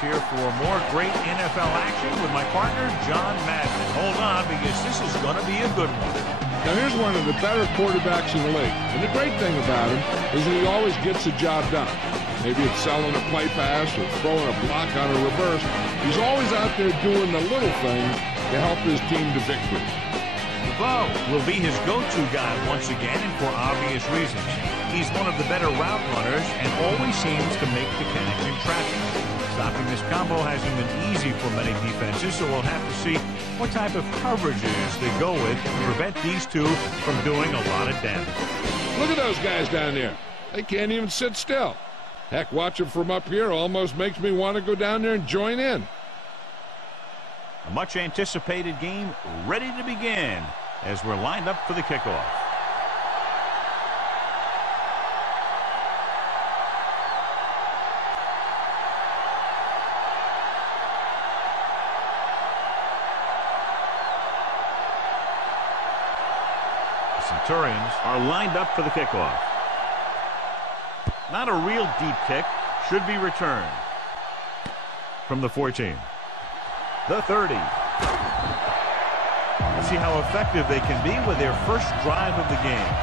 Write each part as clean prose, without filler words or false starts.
here for more great NFL action with my partner, John Madden. Hold on, because this is going to be a good one. Now, here's one of the better quarterbacks in the league. And the great thing about him is that he always gets the job done. Maybe it's selling a play pass or throwing a block on a reverse. He's always out there doing the little things to help his team to victory. DeVoe will be his go-to guy once again, and for obvious reasons. He's one of the better route runners and always seems to make the catch in traffic. Stopping this combo hasn't been easy for many defenses, so we'll have to see what type of coverages they go with to prevent these two from doing a lot of damage. Look at those guys down there. They can't even sit still. Heck, watching from up here almost makes me want to go down there and join in. A much anticipated game ready to begin as we're lined up for the kickoff. The Centurions are lined up for the kickoff. Not a real deep kick. Should be returned from the 14. The 30. Let's see how effective they can be with their first drive of the game.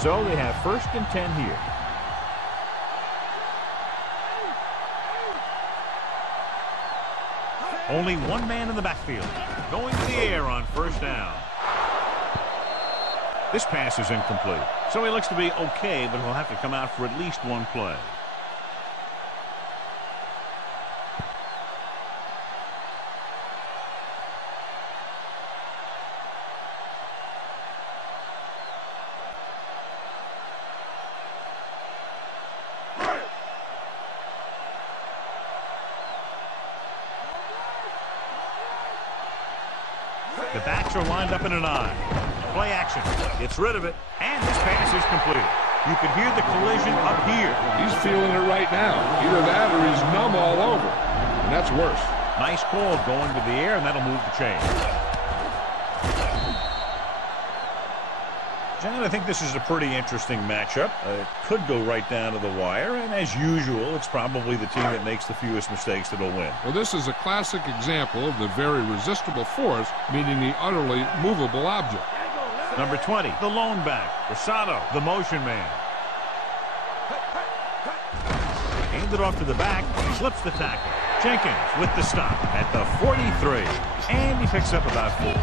So they have 1st and 10 here. Only one man in the backfield. Going to the air on 1st down. This pass is incomplete. So he looks to be okay, but he'll have to come out for at least one play. The backs are lined up in an eye. Play action. Gets rid of it. And this pass is completed. You can hear the collision up here. He's feeling it right now. Either that or he's numb all over. And that's worse. Nice call going to the air, and that'll move the chain. John, I think this is a pretty interesting matchup. It could go right down to the wire, and as usual, it's probably the team that makes the fewest mistakes that'll win. Well, this is a classic example of the very resistible force meeting the utterly movable object. Number 20, the lone back. Rosado, the motion man. Handed off to the back. He slips the tackle. Jenkins with the stop at the 43. And he picks up about 4.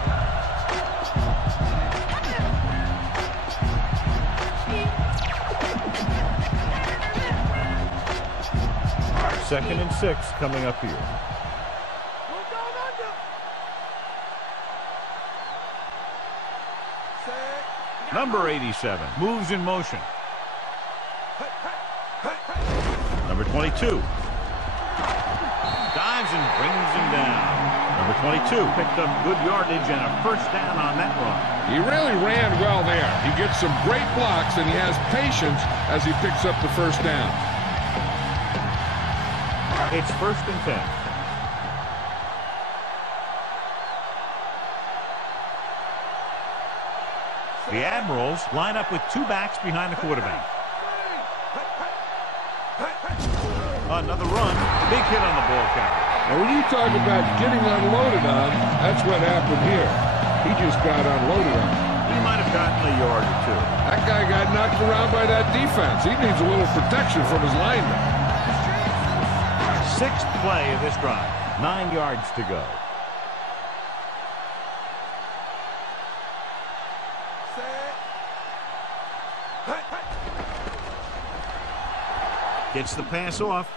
2nd and 6 coming up here. Number 87 moves in motion. Number 22 dives and brings him down. Number 22 picked up good yardage and a 1st down on that run. He really ran well there. He gets some great blocks, and he has patience as he picks up the 1st down. It's 1st and 10. The Admirals line up with 2 backs behind the quarterback. Another run. Big hit on the ball carrier. Now, when you talk about getting unloaded on, that's what happened here. He just got unloaded on. He might have gotten a yard or 2. That guy got knocked around by that defense. He needs a little protection from his lineman. 6th play of this drive. 9 yards to go. Gets the pass off.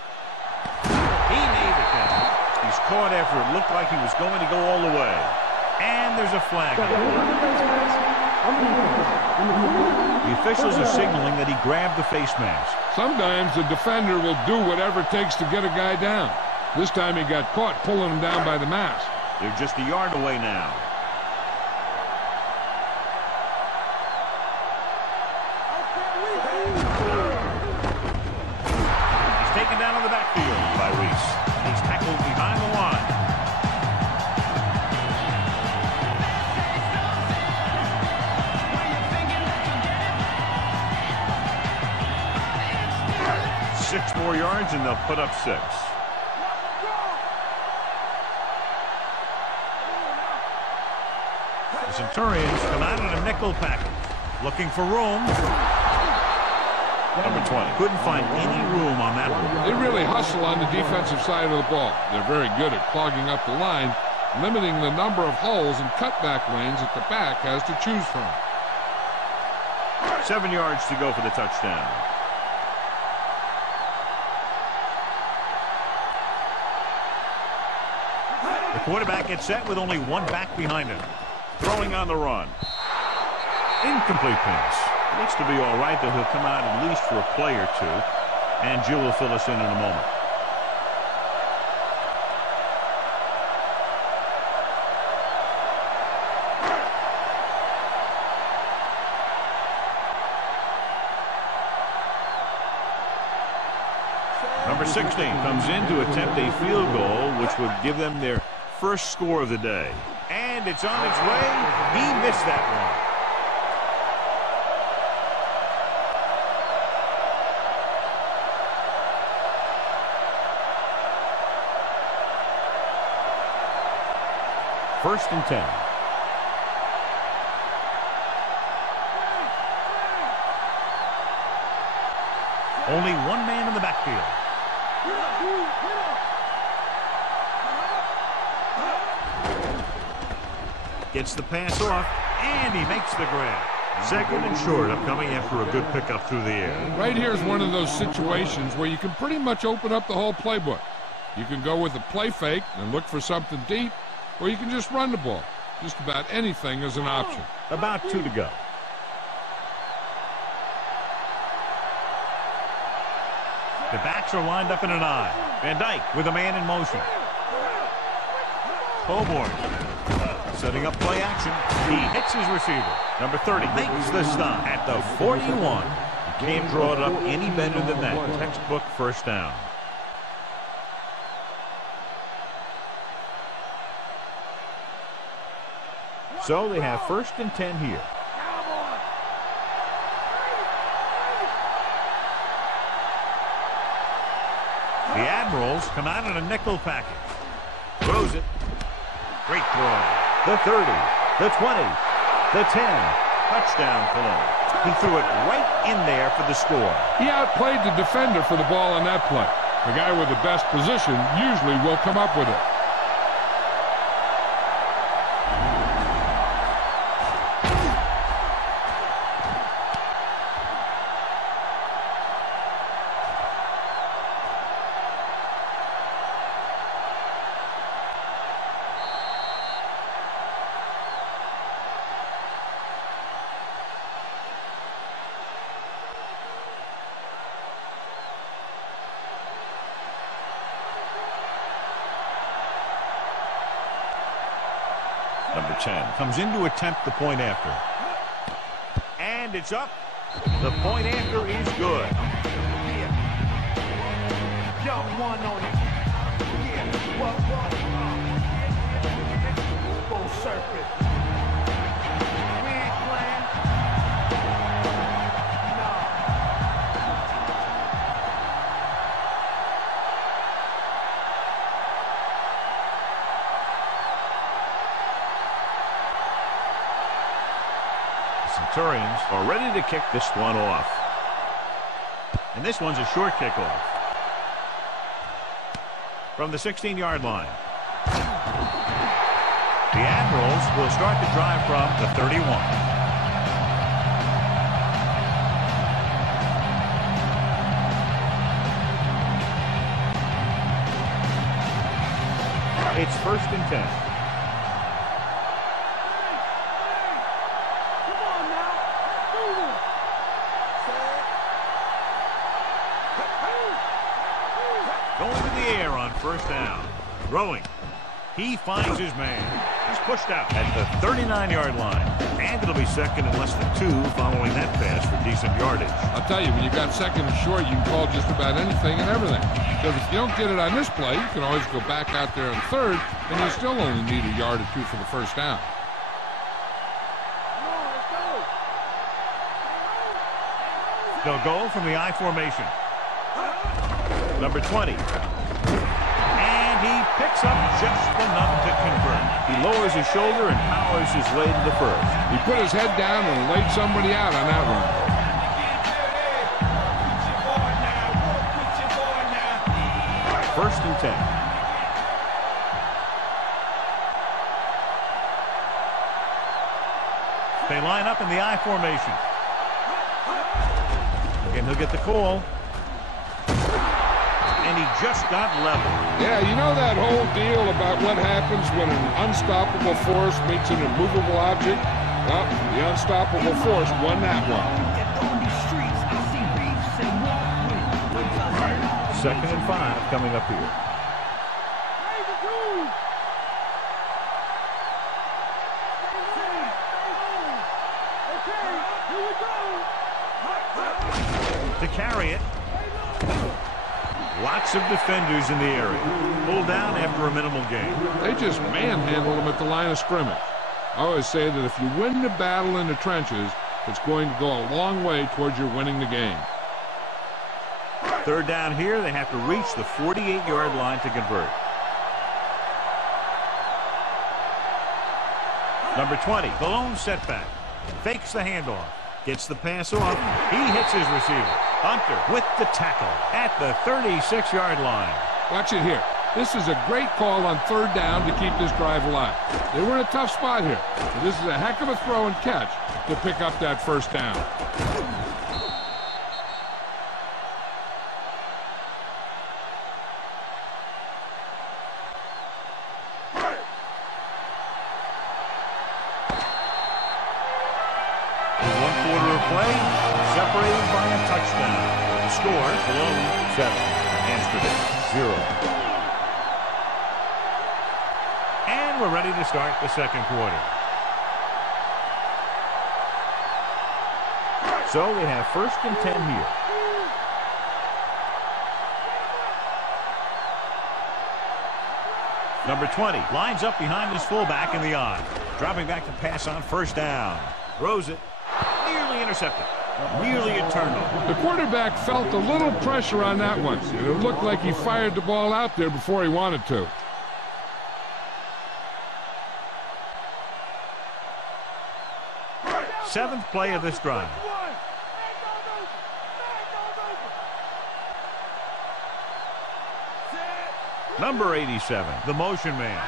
He made the catch. He's caught after it looked like he was going to go all the way. And there's a flag. The officials are signaling that he grabbed the face mask. Sometimes the defender will do whatever it takes to get a guy down. This time he got caught pulling him down by the mask. They're just a yard away now. He's taken down in the backfield by Reese. He's tackled behind the line. 6 more yards, and they'll put up 6. The Centurions come out in a nickel package, looking for room. Number 20. Couldn't find any room on that one. They really hustle on the defensive side of the ball. They're very good at clogging up the line, limiting the number of holes and cutback lanes that the back has to choose from. 7 yards to go for the touchdown. The quarterback gets set with only one back behind him. Throwing on the run. Incomplete pass. Looks to be all right, though he'll come out at least for a play or two. And Jill will fill us in a moment. Number 16 comes in to attempt a field goal, which would give them their first score of the day. And it's on its way. He missed that one. First and 10. Only one man in the backfield. Gets the pass off, and he makes the grab. Second and short, upcoming after a good pickup through the air. Right here is one of those situations where you can pretty much open up the whole playbook. You can go with a play fake and look for something deep, or you can just run the ball. Just about anything is an option. About 2 to go. The backs are lined up in an I. Van Dyke with a man in motion. Coburn setting up play action. He hits his receiver. Number 30 makes the stop at the 41. You can't draw it up any better than that. Textbook first down. So they have first and 10 here. The Admirals come out in a nickel package. Throws it. Great throw. The 30, the 20, the 10. Touchdown Cologne. He threw it right in there for the score. He outplayed the defender for the ball on that play. The guy with the best position usually will come up with it. Number 10 comes in to attempt the point after. And it's up. The point after is good. Jump one on it. Full circuit. We ain't playing. No. Centurions are ready to kick this one off. And this one's a short kickoff. From the 16-yard line. The Admirals will start the drive from the 31. It's first and 10. Going to the air on first down. Throwing. He finds his man. He's pushed out at the 39-yard line. And it'll be second and less than 2 following that pass for decent yardage. I'll tell you, when you've got second and short, you can call just about anything and everything. Because if you don't get it on this play, you can always go back out there on third, and you still only need a yard or 2 for the first down. They'll go from the I formation. Number 20. And he picks up just enough to convert. He lowers his shoulder and powers his way to the first. He put his head down and laid somebody out on that run. First and 10. They line up in the I formation. Again, he'll get the call. And he just got level. Yeah, you know that whole deal about what happens when an unstoppable force meets an immovable object? Well, the unstoppable force won that one. Second and 5 coming up here. To carry it. Lots of defenders in the area. Pulled down after a minimal gain. They just manhandled them at the line of scrimmage. I always say that if you win the battle in the trenches, it's going to go a long way towards your winning the game. Third down here, they have to reach the 48-yard line to convert. Number 20, the lone setback. Fakes the handoff. Gets the pass off. He hits his receiver. Hunter with the tackle at the 36-yard line. Watch it here. This is a great call on third down to keep this drive alive. They were in a tough spot here. So this is a heck of a throw and catch to pick up that first down. Play separated by a touchdown. The score, Cologne 7, Amsterdam 0. And we're ready to start the second quarter. So we have first and 10 here. Number 20 lines up behind his fullback in the I. Dropping back to pass on first down. Throws it. Nearly intercepted. Nearly a turnover. The quarterback felt a little pressure on that one. It looked like he fired the ball out there before he wanted to. Seventh play of this drive. Number 87, the motion man.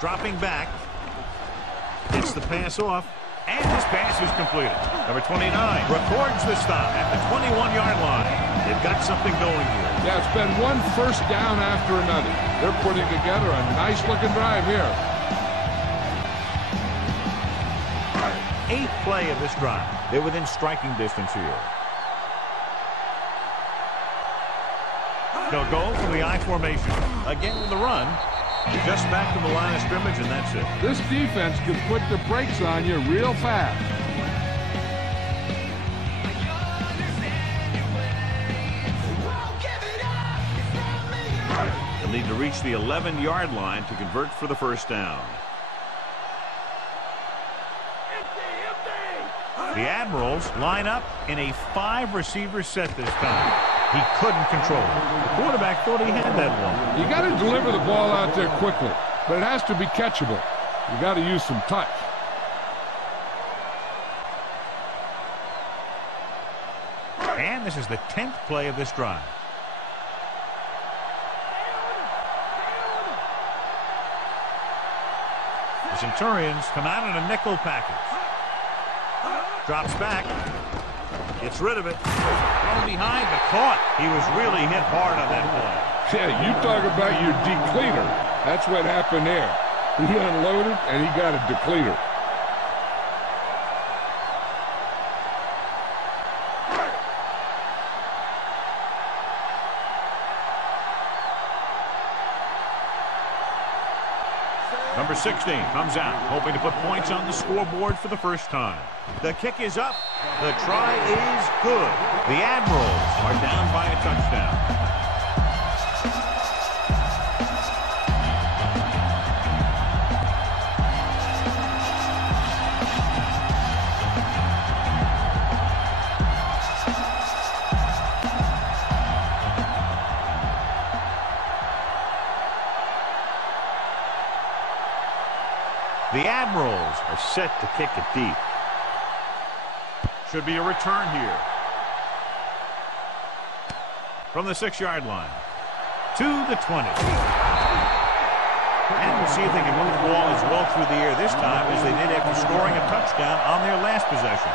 Dropping back. Gets the pass off, and his pass is completed. Number 29 records the stop at the 21-yard line. They've got something going here. Yeah, it's been one first down after another. They're putting together a nice-looking drive here. Eighth play of this drive. They're within striking distance here. They'll go from the I formation. Again with the run. Just back to the line of scrimmage, and that's it. This defense can put the brakes on you real fast. They'll need to reach the 11-yard line to convert for the first down. The Admirals line up in a 5-receiver set this time. He couldn't control it. The quarterback thought he had that one. You got to deliver the ball out there quickly, but it has to be catchable. You got to use some touch. And this is the 10th play of this drive. The Centurions come out in a nickel package. Drops back. Gets rid of it. Thrown behind, but caught. He was really hit hard on that play. Yeah, you talk about your depleter. That's what happened there. He unloaded, and he got a depleter. Number 16 comes out, hoping to put points on the scoreboard for the first time. The kick is up. The try is good. The Admirals are down by a touchdown. The Admirals are set to kick it deep. Should be a return here. From the 6-yard line to the 20. And we'll see if they can move the ball as well through the air this time as they did after scoring a touchdown on their last possession.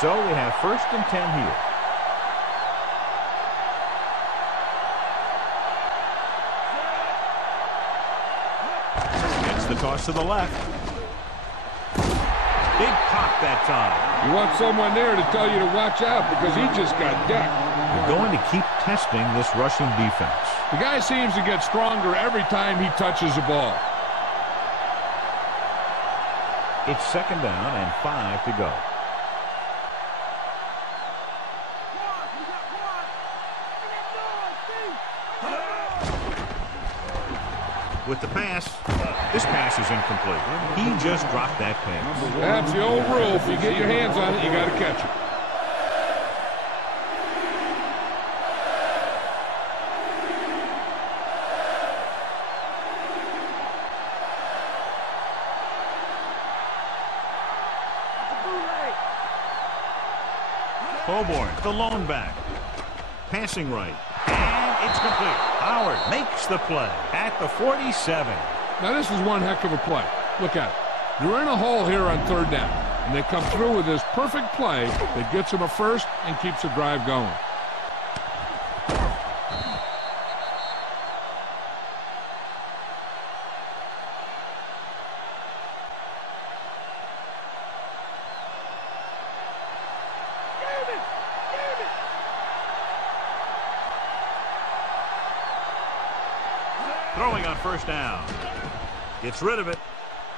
So we have 1st and 10 here. Gets the toss to the left. Big pop that time. You want someone there to tell you to watch out because he just got decked. They're going to keep testing this rushing defense. The guy seems to get stronger every time he touches the ball. It's 2nd down and 5 to go. With the pass, this pass is incomplete. He just dropped that pass. That's the old rule. If you get your hands on it, you got to catch it. Coburn, the lone back. Passing right. And it's complete. Howard makes the play at the 47. Now, this is one heck of a play. Look at it. You're in a hole here on 3rd down, and they come through with this perfect play that gets them a first and keeps the drive going. Throwing on 1st down. Gets rid of it.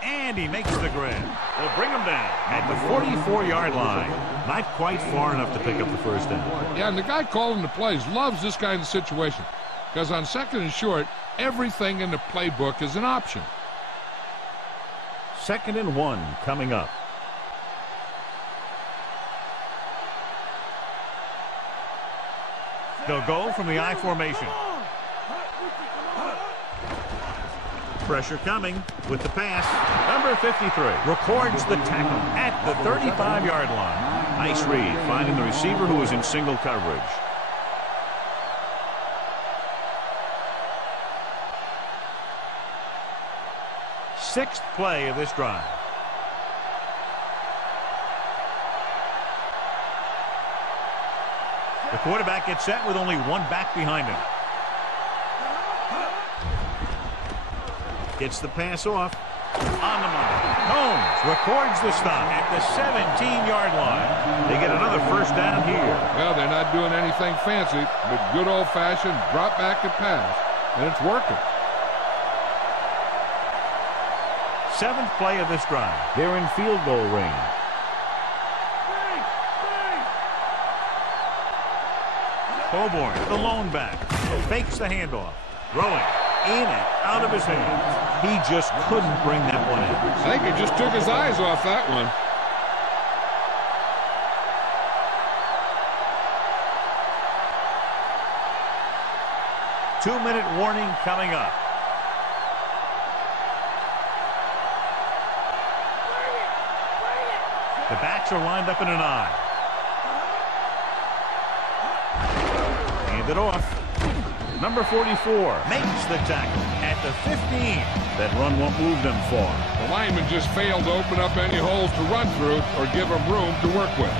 And he makes the grab. They'll bring him down at the 44-yard line. Not quite far enough to pick up the 1st down. Yeah, and the guy calling the plays loves this kind of situation. Because on 2nd and short, everything in the playbook is an option. 2nd and 1 coming up. They'll go from the I formation. Pressure coming with the pass. Number 53 records the tackle at the 35-yard line. Nice read, finding the receiver who was in single coverage. Sixth play of this drive. The quarterback gets set with only one back behind him. Gets the pass off. On the money. Holmes records the stop at the 17-yard line. They get another 1st down here. Well, they're not doing anything fancy, but good old-fashioned drop back and pass, and it's working. 7th play of this drive. They're in field goal range. Coburn, the lone back, fakes the handoff. Throwing. In and out of his hands. He just couldn't bring that one in. I think he just took his eyes off that one. Two-minute warning coming up. The backs are lined up in an I. Hand it off. Number 44 makes the tackle at the 15. That run won't move them far. The lineman just failed to open up any holes to run through or give them room to work with.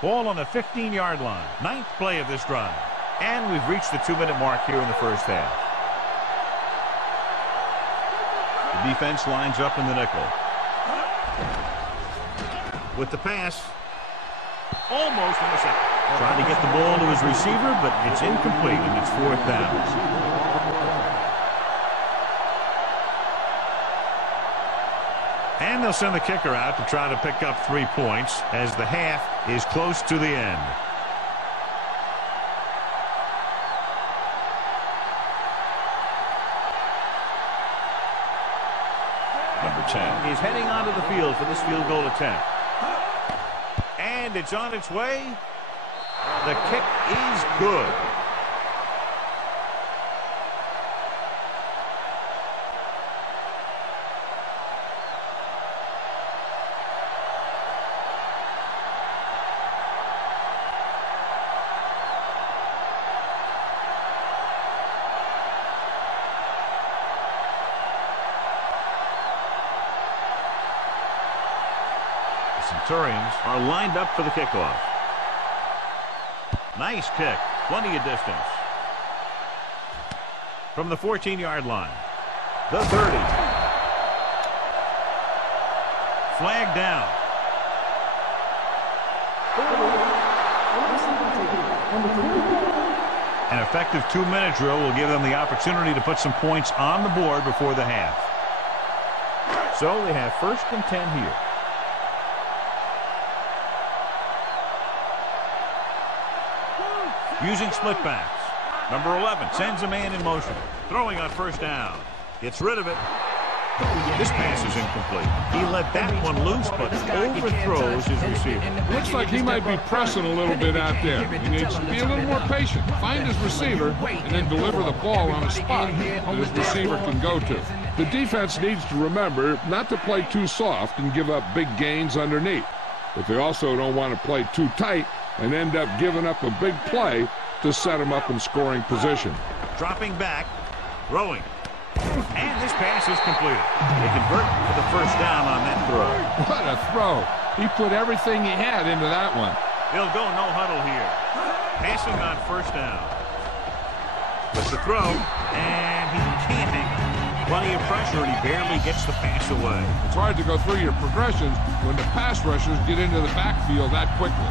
Ball on the 15-yard line. 9th play of this drive. And we've reached the 2-minute mark here in the 1st half. The defense lines up in the nickel. With the pass. Almost intercepted. Trying to get the ball to his receiver, but it's incomplete, and it's 4th down. And they'll send the kicker out to try to pick up 3 points as the half is close to the end. 10. He's heading onto the field for this field goal attempt. And it's on its way. The kick is good. Centurions are lined up for the kickoff. Nice kick. Plenty of distance. From the 14-yard line. The 30. Flag down. An effective 2-minute drill will give them the opportunity to put some points on the board before the half. So they have 1st and 10 here. Using split backs. Number 11 sends a man in motion. Throwing on 1st down. Gets rid of it. This pass is incomplete. He let that one loose, but overthrows his receiver. Looks like he might be pressing a little bit out there. He needs to be a little more patient. Find his receiver and then deliver the ball on a spot that his receiver can go to. The defense needs to remember not to play too soft and give up big gains underneath. But they also don't want to play too tight and end up giving up a big play to set them up in scoring position. Dropping back, throwing. And this pass is completed. They convert for the 1st down on that throw. What a throw. He put everything he had into that one. They'll go no huddle here. Passing on 1st down. With the throw, and he can't hang it. Plenty of pressure, and he barely gets the pass away. It's hard to go through your progressions when the pass rushers get into the backfield that quickly.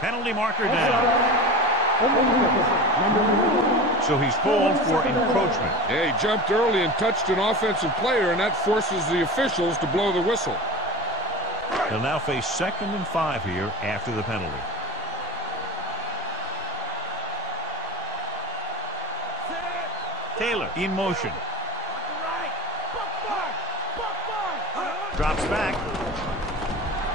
Penalty marker down. So he's called for encroachment. Yeah, he jumped early and touched an offensive player, and that forces the officials to blow the whistle. He'll now face 2nd and 5 here after the penalty. Taylor in motion. Drops back.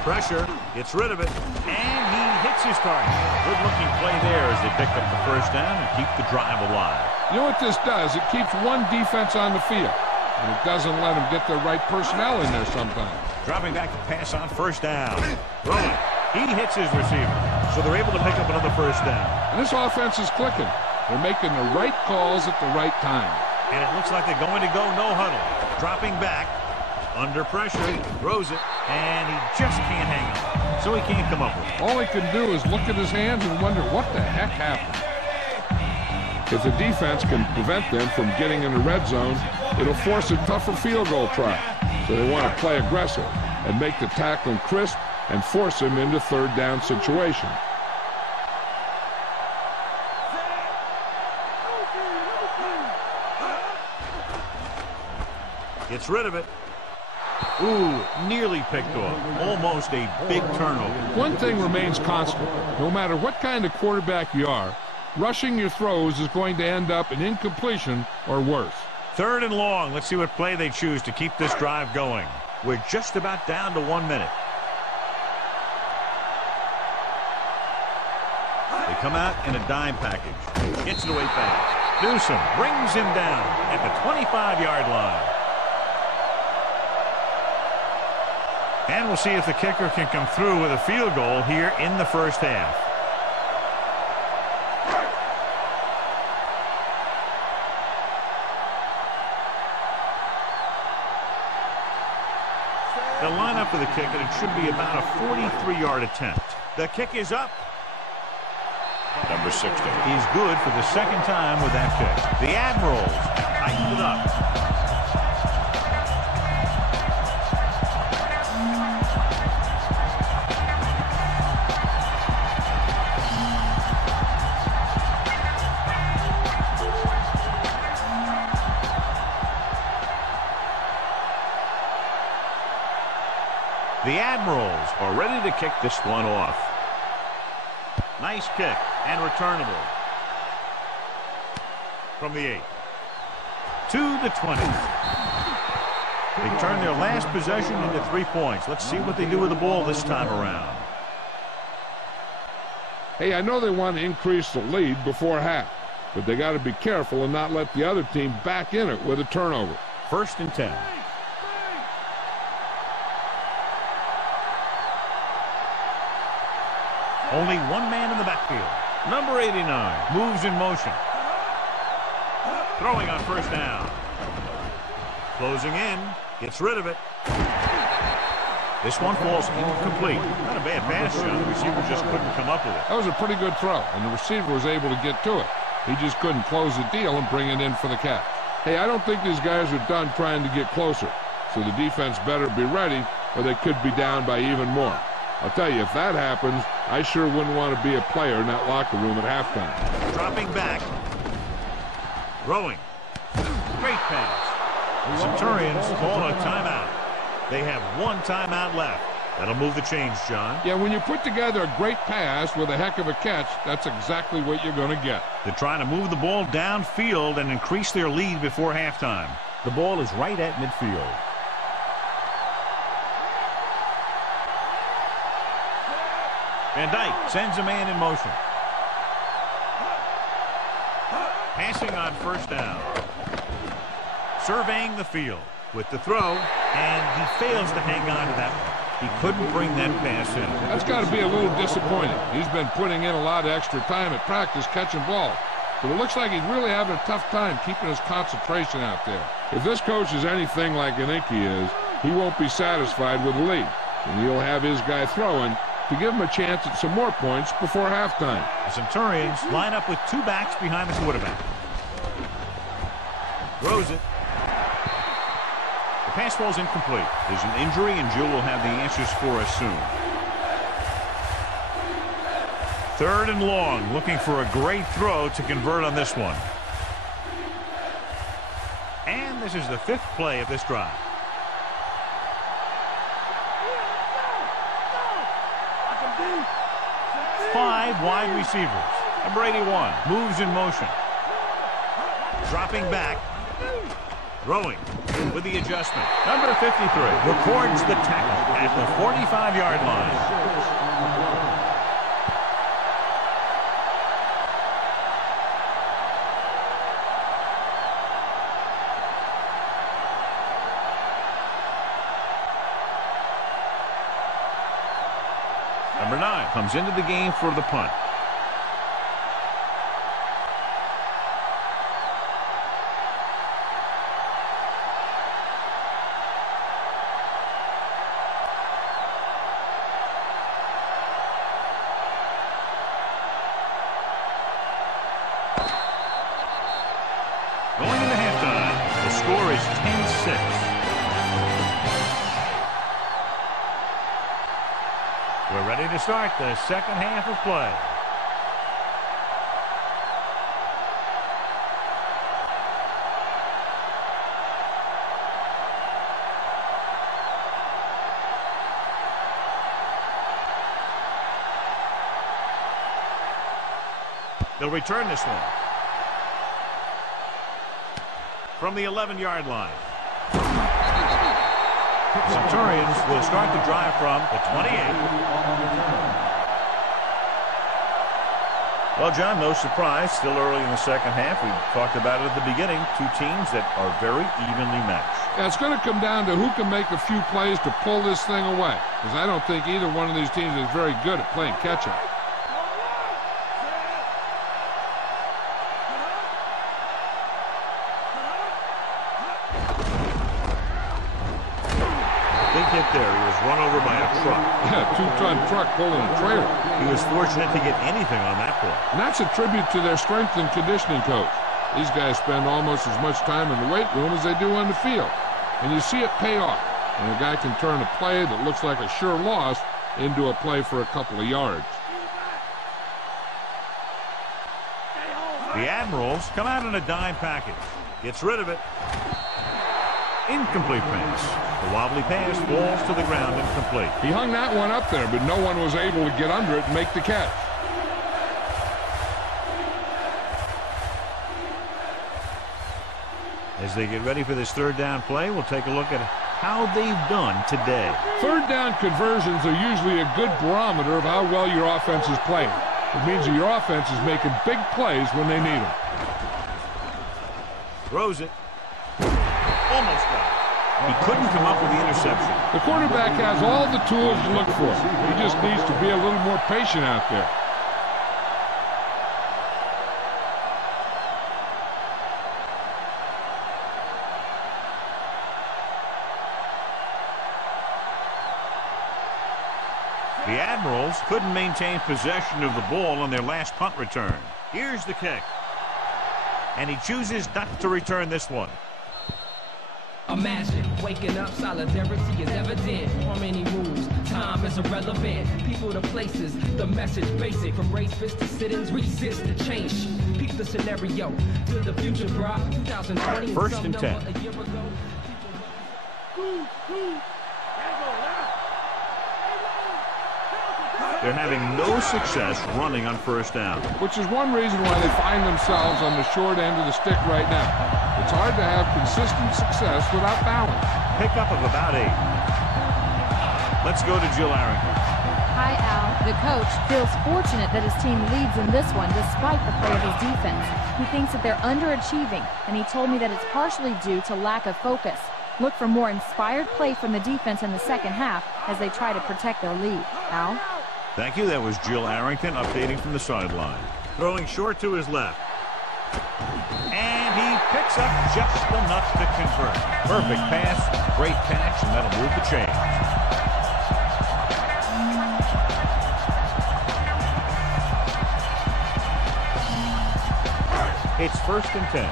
Pressure. Gets rid of it. And he hits his target. Good-looking play there as they pick up the 1st down and keep the drive alive. You know what this does? It keeps one defense on the field, and it doesn't let them get the right personnel in there sometimes. Dropping back to pass on 1st down. Rolling. He hits his receiver. So they're able to pick up another 1st down. And this offense is clicking. They're making the right calls at the right time. And it looks like they're going to go no huddle. Dropping back. Under pressure. Throws it. And he just can't hang on. So he can't come up with it. All he can do is look at his hands and wonder what the heck happened. If the defense can prevent them from getting in the red zone, it'll force a tougher field goal try. So they want to play aggressive and make the tackling crisp and force him into 3rd down situation. Gets rid of it. Ooh, nearly picked off. Almost a big turnover. One thing remains constant. No matter what kind of quarterback you are, rushing your throws is going to end up in incompletion or worse. 3rd and long. Let's see what play they choose to keep this drive going. We're just about down to 1 minute. They come out in a dime package. Gets it away fast. Newsom brings him down at the 25-yard line. And we'll see if the kicker can come through with a field goal here in the 1st half. They'll line up for the kick, and it should be about a 43-yard attempt. The kick is up. Number 60. He's good for the 2nd time with that kick. The Admirals tightened it up. The Admirals are ready to kick this one off. Nice kick and returnable. From the 8 to the 20. They turn their last possession into 3 points. Let's see what they do with the ball this time around. Hey, I know they want to increase the lead before half, but they got to be careful and not let the other team back in it with a turnover. 1st and 10. Only one man in the backfield. Number 89 moves in motion. Throwing on 1st down. Closing in. Gets rid of it. This one falls incomplete. Not a bad pass, John. The receiver just couldn't come up with it. That was a pretty good throw, and the receiver was able to get to it. He just couldn't close the deal and bring it in for the catch. Hey, I don't think these guys are done trying to get closer, so the defense better be ready, or they could be down by even more. I'll tell you, if that happens, I sure wouldn't want to be a player in that locker room at halftime. Dropping back. Throwing. Great pass. The Centurions call a timeout. They have one timeout left. That'll move the chains, John. Yeah, when you put together a great pass with a heck of a catch, that's exactly what you're going to get. They're trying to move the ball downfield and increase their lead before halftime. The ball is right at midfield. Van Dyke sends a man in motion. Passing on 1st down. Surveying the field with the throw, and he fails to hang on to that one. He couldn't bring that pass in. That's got to be a little disappointing. He's been putting in a lot of extra time at practice catching balls, but it looks like he's really having a tough time keeping his concentration out there. If this coach is anything like Iniki is, he won't be satisfied with the lead, and he'll have his guy throwing to give him a chance at some more points before halftime. The Centurions line up with 2 backs behind the quarterback. Throws it. The pass falls incomplete. There's an injury, and Jill will have the answers for us soon. 3rd and long, looking for a great throw to convert on this one. And this is the 5th play of this drive. Five wide receivers. Number 81 moves in motion. Dropping back. Throwing with the adjustment. Number 53 records the tackle at the 45-yard line. Number 9 comes into the game for the punt. Going into halftime, the score is 10-6. We're ready to start the second half of play. They'll return this one. From the 11-yard line. Centurions will start the drive from the 28. Well, John, no surprise. Still early in the second half. We talked about it at the beginning. 2 teams that are very evenly matched. Yeah, it's going to come down to who can make a few plays to pull this thing away, because I don't think either one of these teams is very good at playing catch-up. Hit there. He was run over by a truck. Yeah, 2-ton truck pulling a trailer. He was fortunate to get anything on that play. And that's a tribute to their strength and conditioning coach. These guys spend almost as much time in the weight room as they do on the field. And you see it pay off. And a guy can turn a play that looks like a sure loss into a play for a couple of yards. The Admirals come out in a dime package. Gets rid of it. Incomplete pass. The wobbly pass falls to the ground incomplete. He hung that one up there, but no one was able to get under it and make the catch. As they get ready for this third down play, we'll take a look at how they've done today. Third down conversions are usually a good barometer of how well your offense is playing. It means that your offense is making big plays when they need them. Throws it. Almost got it. He couldn't come up with the interception. The quarterback has all the tools to look for. He just needs to be a little more patient out there. The Admirals couldn't maintain possession of the ball on their last punt return. Here's the kick. And he chooses not to return this one. Imagine waking up, solidarity is evident. How many moves? Time is irrelevant. People to places, the message basic. From race fist to sit-ins, resist the change. Peep the scenario to the future, bro. 2020. First and 10. A year ago. They're having no success running on first down. Which is one reason why they find themselves on the short end of the stick right now. It's hard to have consistent success without balance. Pickup of about 8. Let's go to Jill Arrington. Hi, Al. The coach feels fortunate that his team leads in this one despite the play of his defense. He thinks that they're underachieving, and he told me that it's partially due to lack of focus. Look for more inspired play from the defense in the second half as they try to protect their lead. Al? Thank you. That was Jill Arrington updating from the sideline. Throwing short to his left. And he picks up just enough to convert. Perfect pass, great catch, and that'll move the chains. It's first and 10.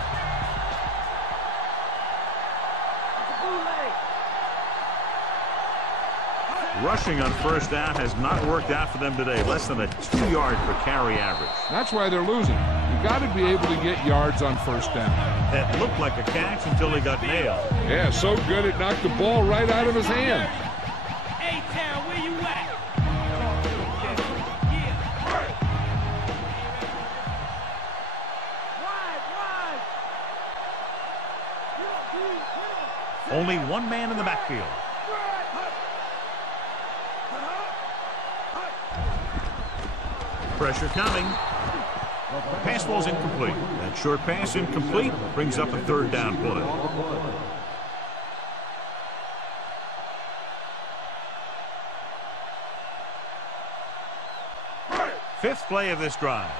Rushing on first down has not worked out for them today. Less than a 2-yard per carry average. That's why they're losing. You got to be able to get yards on first down. That looked like a catch until he got nailed. Yeah, so good it knocked the ball right out of his hand. A-Town, where you at? Only one man in the backfield. Pressure coming. Pass ball's incomplete. That short pass incomplete brings up a third down play. Fifth play of this drive.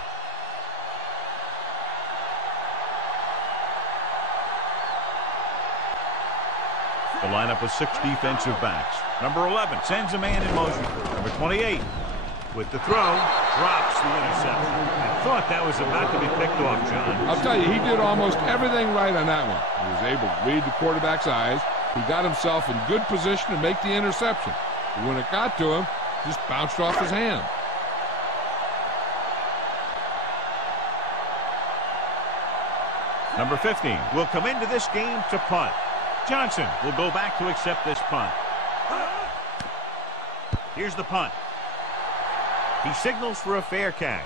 The lineup with 6 defensive backs. Number 11 sends a man in motion. Number 28 with the throw drops the interception. I thought that was about to be picked off, John. I'll tell you, he did almost everything right on that one. He was able to read the quarterback's eyes. He got himself in good position to make the interception. But when it got to him, it just bounced off his hand. Number 15 will come into this game to punt. Johnson will go back to accept this punt. Here's the punt. He signals for a fair catch.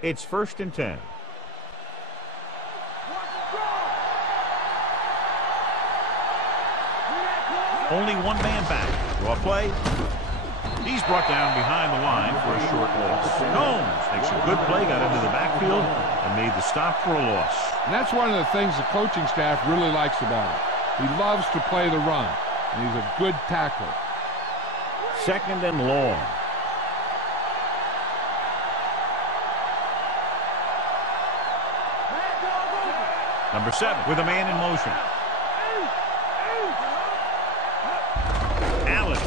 It's first and 10. Only one man back. Draw play. He's brought down behind the line for a short loss. Combs makes a good play, got into the backfield, and made the stop for a loss. And that's one of the things the coaching staff really likes about him. He loves to play the run, and he's a good tackler. Second and long. Number 7 with a man in motion. Allen.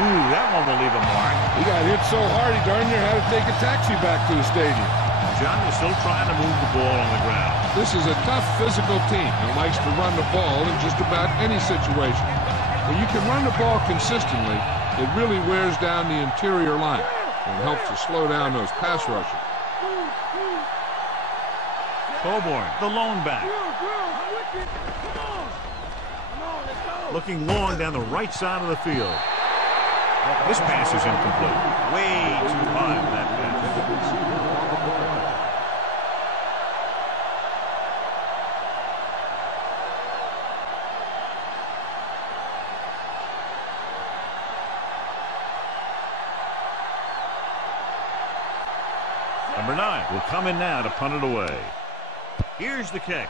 Ooh, that one will leave a mark. He got hit so hard he darn near had to take a taxi back to the stadium. John is still trying to move the ball on the ground. This is a tough physical team that likes to run the ball in just about any situation. When you can run the ball consistently, it really wears down the interior line and helps to slow down those pass rushers. Coburn, the lone back. Looking long down the right side of the field. This pass is incomplete. Way too high on that pass. Number 9 will come in now to punt it away. Here's the kick.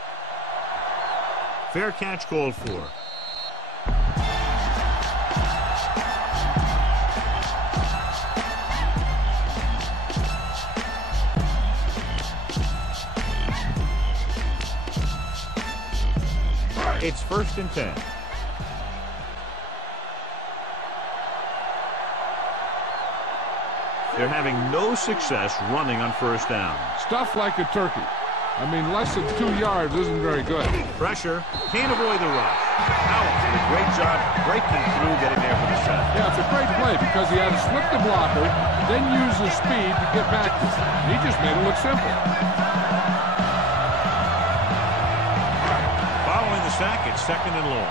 Fair catch called for. It's 1st and 10. They're having no success running on 1st down. Stuff like a turkey. I mean, less than 2 yards isn't very good. Pressure. Can't avoid the rush. Howell did a great job breaking through, getting there for the sack. Yeah, it's a great play because he had to slip the blocker, then use his speed to get back to him. He just made it look simple. Following the sack, it's 2nd and long.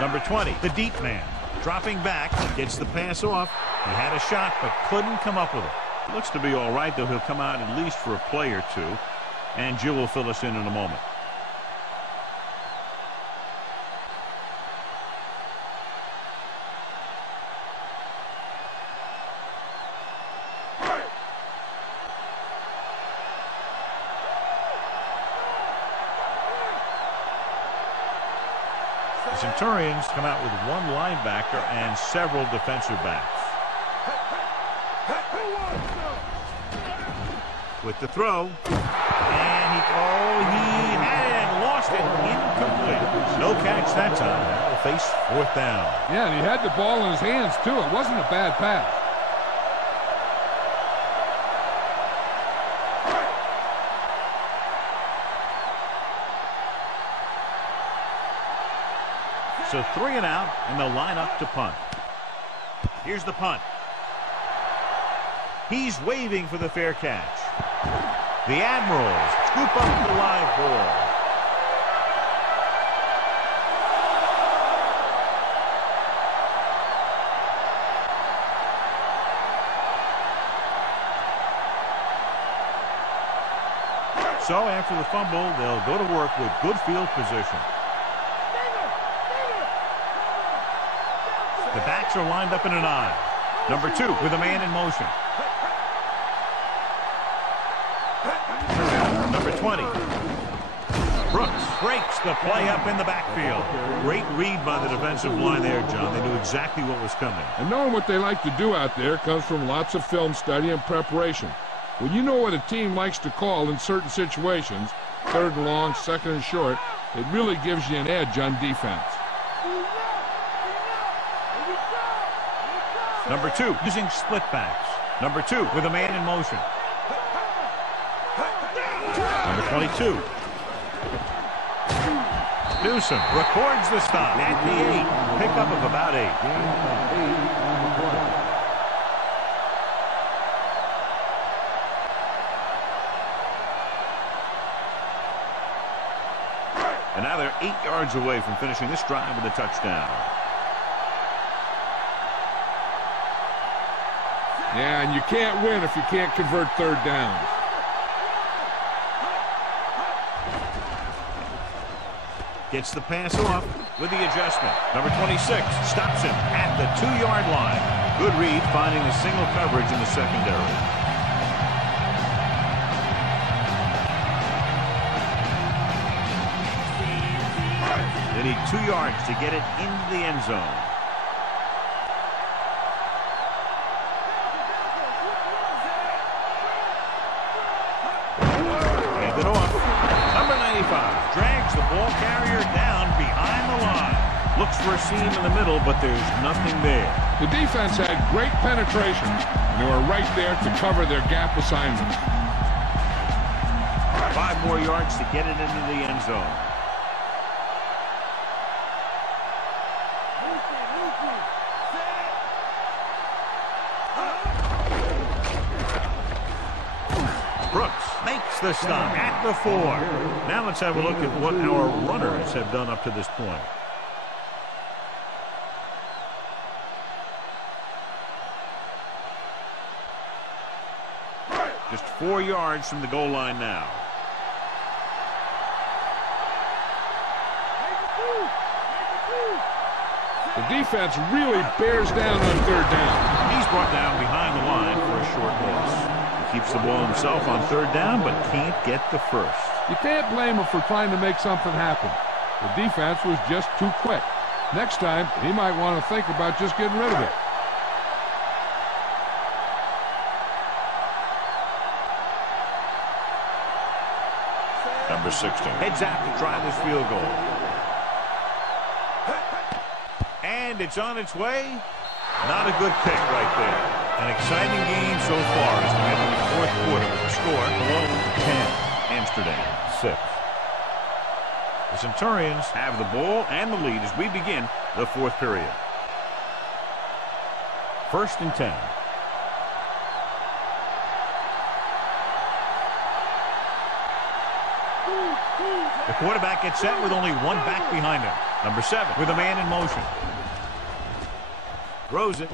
Number 20, the deep man. Dropping back, gets the pass off. He had a shot, but couldn't come up with it. Looks to be all right, though he'll come out at least for a play or two. And Jill will fill us in a moment. The Centurions come out with 1 linebacker and several defensive backs. With the throw. And he had it and lost it. Incomplete. No catch that time. That'll face 4th down. Yeah, and he had the ball in his hands, too. It wasn't a bad pass. So 3 and out, and they'll line up to punt. Here's the punt. He's waving for the fair catch. The Admirals scoop up the live ball. So after the fumble, they'll go to work with good field position. The backs are lined up in an I. Number 2 with a man in motion. Number 20. Brooks breaks the play up in the backfield. Great read by the defensive line there, John. They knew exactly what was coming. And knowing what they like to do out there comes from lots of film study and preparation. When you know what a team likes to call in certain situations, 3rd and long, 2nd and short, it really gives you an edge on defense. Number 2 using split backs. Number 2 with a man in motion. Number 22. Newsom records the stop at the 8. Pickup of about 8. And now they're 8 yards away from finishing this drive with a touchdown. Yeah, and you can't win if you can't convert 3rd downs. Gets the pass off with the adjustment. Number 26 stops him at the 2-yard line. Good read, finding the single coverage in the secondary. They need 2 yards to get it into the end zone. Hand it off. Number 95 drags the ball carrier down behind the line. Looks for a seam in the middle, but there's nothing there. The defense had great penetration, and they were right there to cover their gap assignments. 5 more yards to get it into the end zone. Brooks makes the stop at the 4. Now let's have a look at what our runners have done up to this point. Just 4 yards from the goal line now. The defense really bears down on 3rd down. He's brought down behind the line for a short loss. He keeps the ball himself on 3rd down, but can't get the first. You can't blame him for trying to make something happen. The defense was just too quick. Next time, he might want to think about just getting rid of it. Number 16. Heads out to try this field goal. And it's on its way. Not a good pick right there. An exciting game so far as we head into the 4th quarter with the score alone 10. Amsterdam 6. The Centurions have the ball and the lead as we begin the 4th period. 1st and 10. The quarterback gets set with only 1 back behind him. Number 7 with a man in motion. Throws it,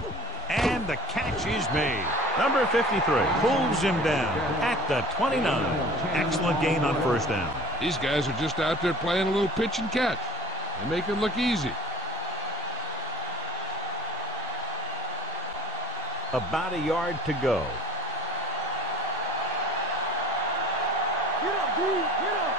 and the catch is made. Number 53 pulls him down at the 29. Excellent gain on 1st down. These guys are just out there playing a little pitch and catch. They make it look easy. About a yard to go. Get up, dude. Get up.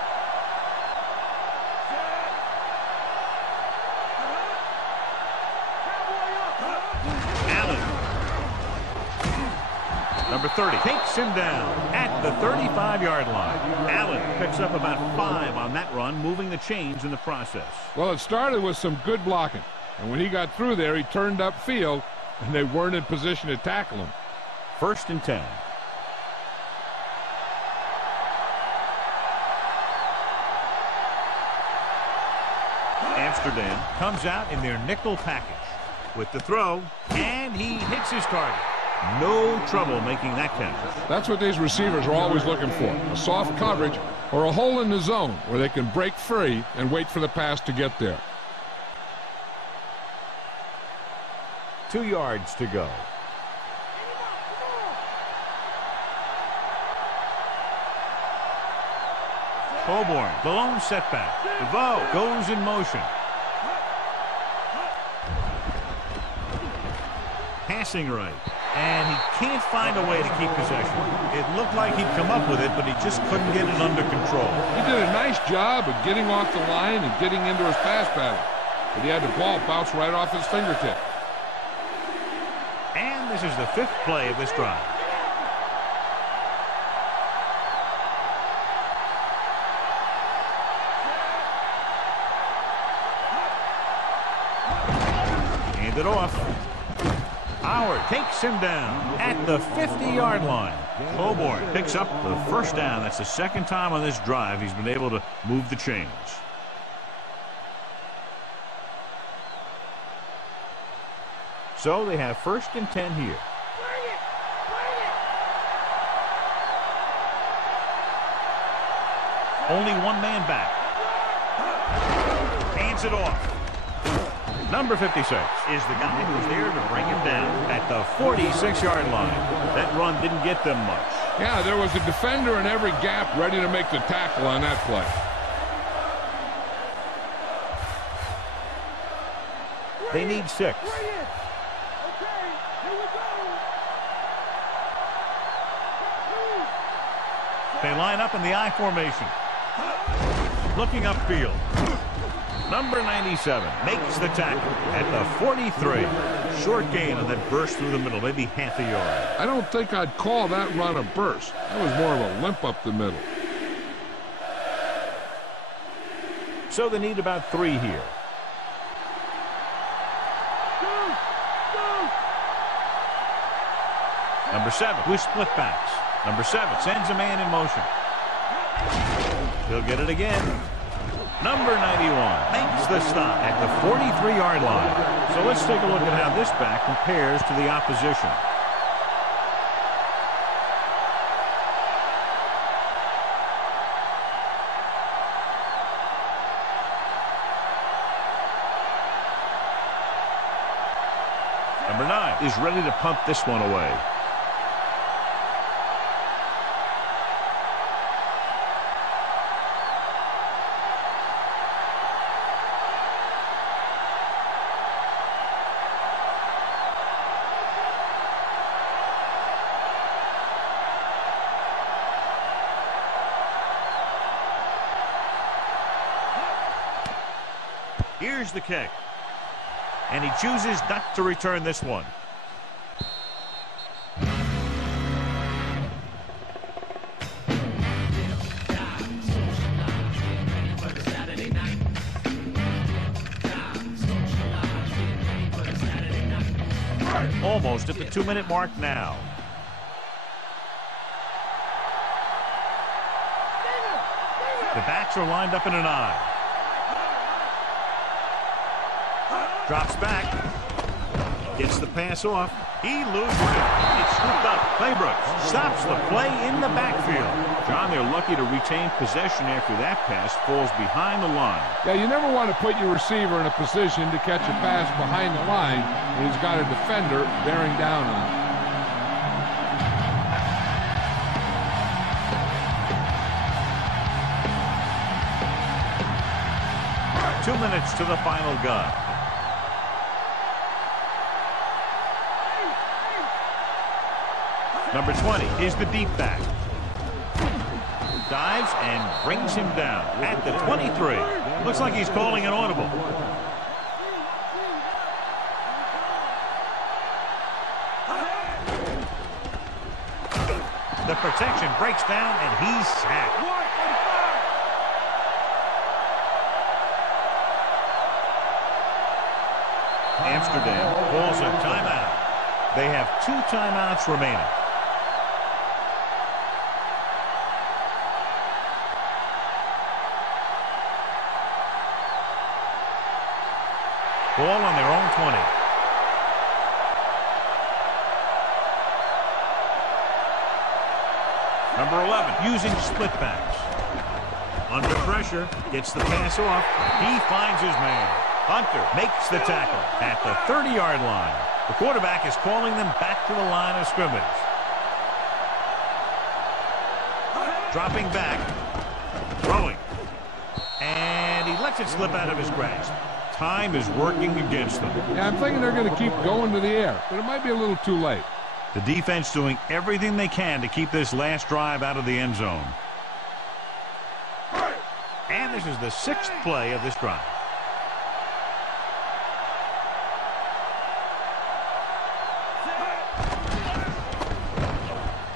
Number 30 takes him down at the 35-yard line. Allen picks up about 5 on that run, moving the chains in the process. Well, it started with some good blocking. And when he got through there, he turned upfield, and they weren't in position to tackle him. 1st and 10. Amsterdam comes out in their nickel package with the throw, and he hits his target. No trouble making that catch. That's what these receivers are always looking for, a soft coverage or a hole in the zone where they can break free and wait for the pass to get there. 2 yards to go. Coburn, the lone setback. DeVoe goes in motion. Passing right. And he can't find a way to keep possession. It looked like he'd come up with it, but he just couldn't get it under control. He did a nice job of getting off the line and getting into his pass pattern. But he had the ball bounce right off his fingertip. And this is the 5th play of this drive. Hand it off. Howard takes him down at the 50-yard line. Coburn picks up the 1st down. That's the 2nd time on this drive he's been able to move the chains. So they have 1st and 10 here. Only 1 man back. Hands it off. Number 56 is the guy who's there to bring him down at the 46-yard line. That run didn't get them much. Yeah, there was a defender in every gap ready to make the tackle on that play. They need 6. They line up in the I formation. Looking upfield. Number 97 makes the tackle at the 43. Short gain on that burst through the middle, maybe half a yard. I don't think I'd call that run a burst. That was more of a limp up the middle. So they need about 3 here. Number 7 with split backs. Number 7 sends a man in motion. He'll get it again. Number 91 makes the stop at the 43-yard line. So let's take a look at how this back compares to the opposition. Number 9 is ready to punt this one away. Here's the kick. And he chooses not to return this one. Almost at the 2-minute mark now. The backs are lined up in an I. Drops back. Gets the pass off. He loses it. It's scooped up. Claybrook stops the play in the backfield. John, they're lucky to retain possession after that pass falls behind the line. Yeah, you never want to put your receiver in a position to catch a pass behind the line when he's got a defender bearing down on him. 2 minutes to the final gun. Number 20 is the deep back. Dives and brings him down at the 23. Looks like he's calling an audible. The protection breaks down and he's sacked. Amsterdam calls a timeout. They have 2 timeouts remaining. Ball on their own 20. Number 11 using split backs. Under pressure, gets the pass off. He finds his man. Hunter makes the tackle at the 30-yard line. The quarterback is calling them back to the line of scrimmage. Dropping back. Throwing. And he lets it slip out of his grasp. Time is working against them. Yeah, I'm thinking they're going to keep going to the air, but it might be a little too late. The defense doing everything they can to keep this last drive out of the end zone. And this is the 6th play of this drive.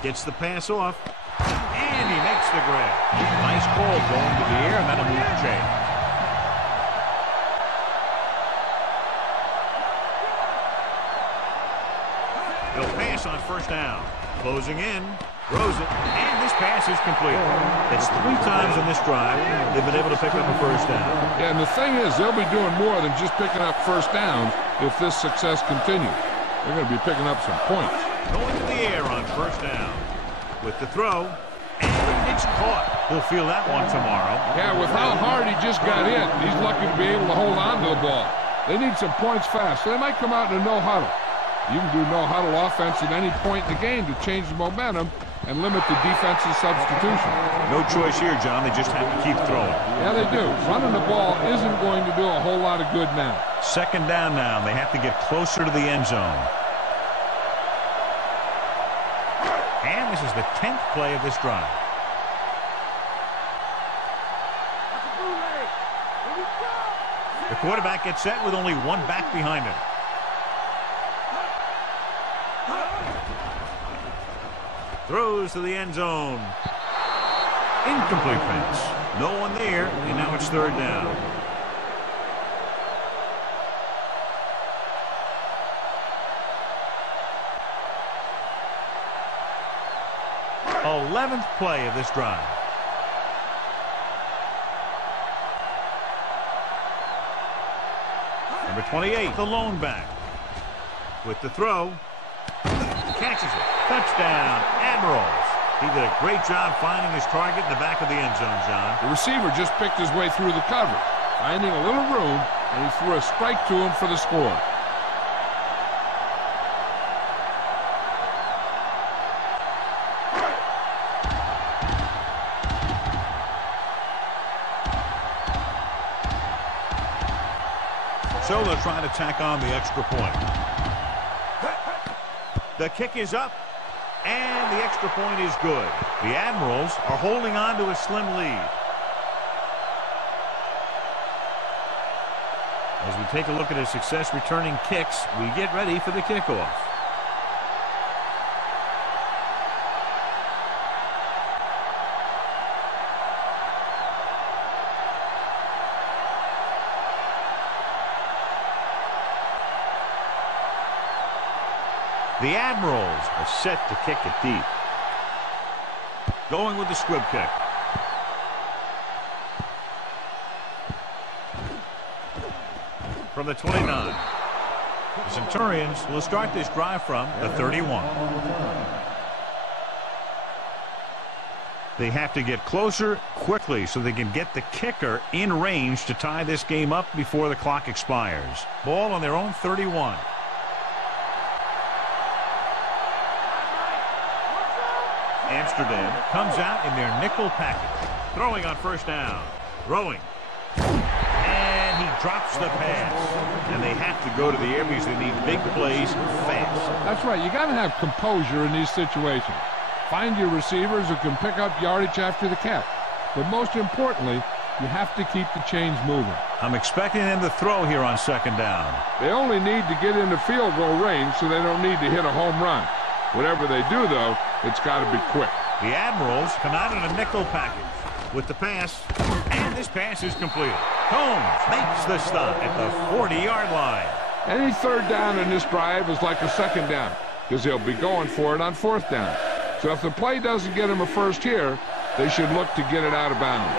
Gets the pass off. And he makes the grab. Nice ball going to the air, and that'll move the chain. They'll pass on first down. Closing in. Throws it. And this pass is complete. It's 3 times in this drive they've been able to pick up a first down. Yeah, and the thing is, they'll be doing more than just picking up first downs if this success continues. They're going to be picking up some points. Going to the air on first down. With the throw. And it's caught. He'll feel that one tomorrow. Yeah, with how hard he just got hit, he's lucky to be able to hold on to the ball. They need some points fast, so they might come out in a no-huddle. You can do no-huddle offense at any point in the game to change the momentum and limit the defense's substitution. No choice here, John. They just have to keep throwing. Yeah, they do. Running the ball isn't going to do a whole lot of good now. 2nd down now. They have to get closer to the end zone. And this is the 10th play of this drive. The quarterback gets set with only 1 back behind him. Throws to the end zone. Incomplete pass. No one there, and now it's 3rd down. 11th play of this drive. Number 28, the lone back. With the throw. Catches it. Touchdown, Admirals. He did a great job finding his target in the back of the end zone, John. The receiver just picked his way through the cover, finding a little room, and he threw a strike to him for the score. So they'll try to tack on the extra point. The kick is up, and the extra point is good. The Admirals are holding on to a slim lead. As we take a look at his success returning kicks, we get ready for the kickoff. The Admirals are set to kick it deep. Going with the squib kick. From the 29. The Centurions will start this drive from the 31. They have to get closer quickly so they can get the kicker in range to tie this game up before the clock expires. Ball on their own 31. Amsterdam comes out in their nickel package. Throwing on first down. Throwing. And he drops the pass. And they have to go to the air because they need big plays fast. That's right. You got to have composure in these situations. Find your receivers who can pick up yardage after the catch. But most importantly, you have to keep the chains moving. I'm expecting them to throw here on second down. They only need to get into field goal range, so they don't need to hit a home run. Whatever they do, though, it's got to be quick. The Admirals come out in a nickel package with the pass, and this pass is completed. Combs makes the stop at the 40-yard line. Any third down in this drive is like a second down because they'll be going for it on fourth down. So if the play doesn't get them a first here, they should look to get it out of bounds.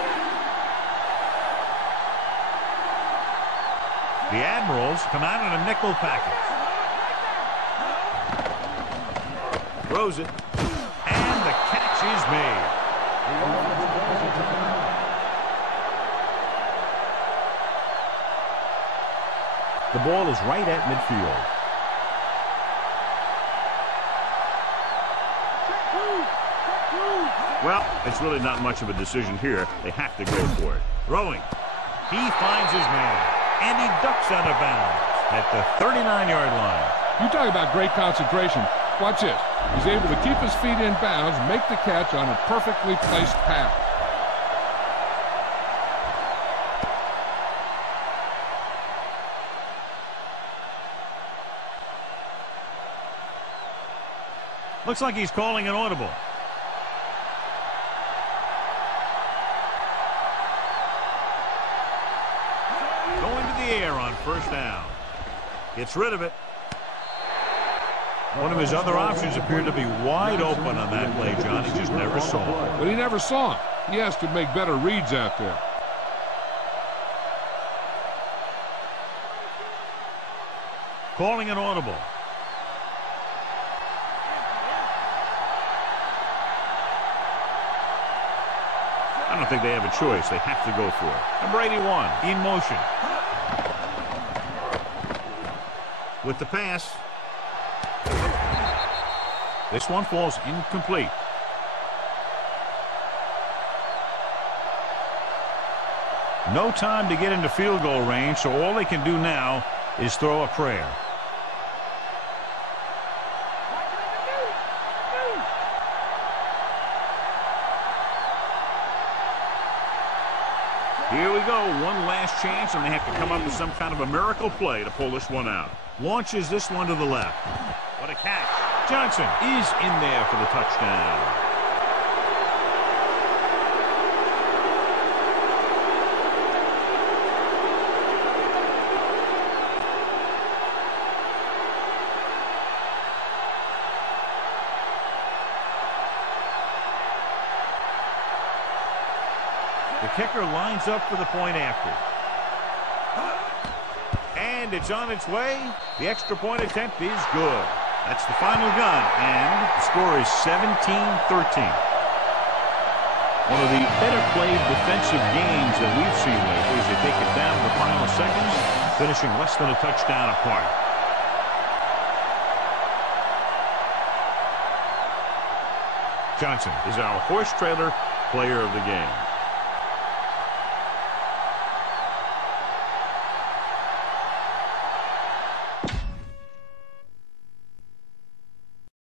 The Admirals come out in a nickel package. Throws it, and the catch is made. The ball is right at midfield. Well, it's really not much of a decision here. They have to go for it. Throwing. He finds his man, and he ducks out of bounds at the 39-yard line. You talk about great concentration. Watch this. He's able to keep his feet in bounds, make the catch on a perfectly placed pass. Looks like he's calling an audible. Going to the air on first down. Gets rid of it. One of his other options appeared to be wide open on that play, John. He just never saw it. But he never saw him. He has to make better reads out there. Calling an audible. I don't think they have a choice. They have to go for it. Number 81 in motion. With the pass. This one falls incomplete. No time to get into field goal range, so all they can do now is throw a prayer. Here we go, one last chance, and they have to come up with some kind of a miracle play to pull this one out. Launches this one to the left. What a catch. Johnson is in there for the touchdown. The kicker lines up for the point after. And it's on its way. The extra point attempt is good. That's the final gun, and the score is 17-13. One of the better played defensive games that we've seen lately as they take it down to the final seconds, finishing less than a touchdown apart. Johnson is our horse trailer player of the game.